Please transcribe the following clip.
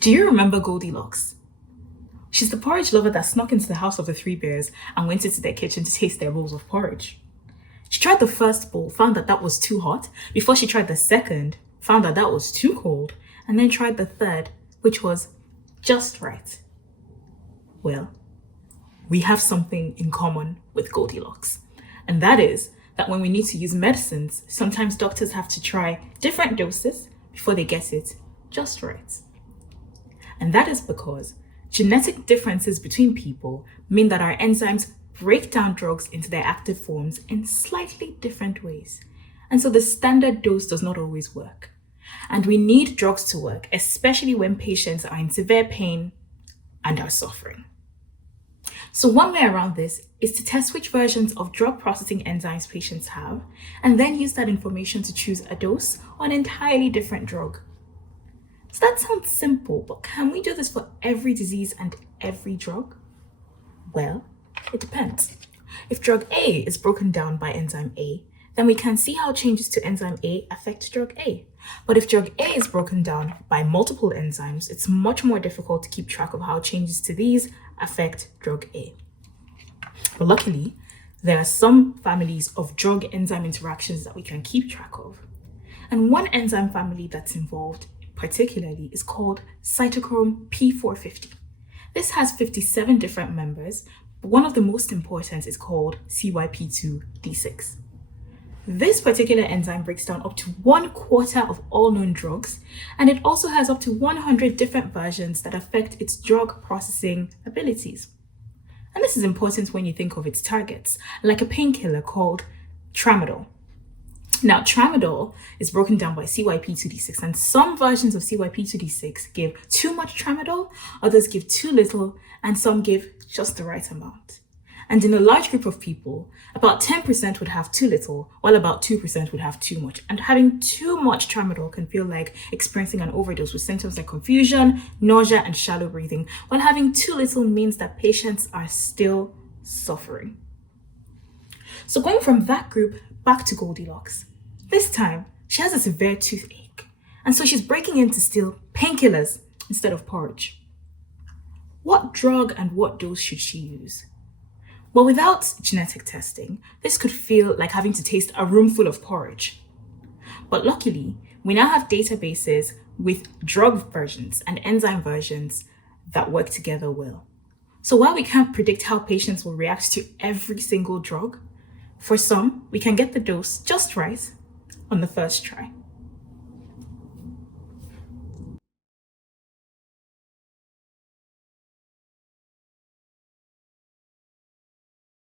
Do you remember Goldilocks? She's the porridge lover that snuck into the house of the three bears and went into their kitchen to taste their bowls of porridge. She tried the first bowl, found that that was too hot, before she tried the second, found that that was too cold, and then tried the third, which was just right. Well, we have something in common with Goldilocks, and that is that when we need to use medicines, sometimes doctors have to try different doses before they get it just right. And that is because genetic differences between people mean that our enzymes break down drugs into their active forms in slightly different ways. And so the standard dose does not always work. And we need drugs to work, especially when patients are in severe pain and are suffering. So one way around this is to test which versions of drug processing enzymes patients have, and then use that information to choose a dose or an entirely different drug. So that sounds simple, but can we do this for every disease and every drug? Well, it depends. If drug A is broken down by enzyme A, then we can see how changes to enzyme A affect drug A. But if drug A is broken down by multiple enzymes, it's much more difficult to keep track of how changes to these affect drug A. But luckily, there are some families of drug enzyme interactions that we can keep track of. And one enzyme family that's involved particularly is called cytochrome P450. This has 57 different members, but one of the most important is called CYP2D6. This particular enzyme breaks down up to 1/4 of all known drugs, and it also has up to 100 different versions that affect its drug processing abilities. And this is important when you think of its targets, like a painkiller called tramadol. Now, tramadol is broken down by CYP2D6, and some versions of CYP2D6 give too much tramadol, others give too little, and some give just the right amount. And in a large group of people, about 10% would have too little, while about 2% would have too much. And having too much tramadol can feel like experiencing an overdose with symptoms like confusion, nausea, and shallow breathing, while having too little means that patients are still suffering. So going from that group back to Goldilocks, this time, she has a severe toothache, and so she's breaking in to steal painkillers instead of porridge. What drug and what dose should she use? Well, without genetic testing, this could feel like having to taste a room full of porridge. But luckily, we now have databases with drug versions and enzyme versions that work together well. So while we can't predict how patients will react to every single drug, for some, we can get the dose just right on the first try.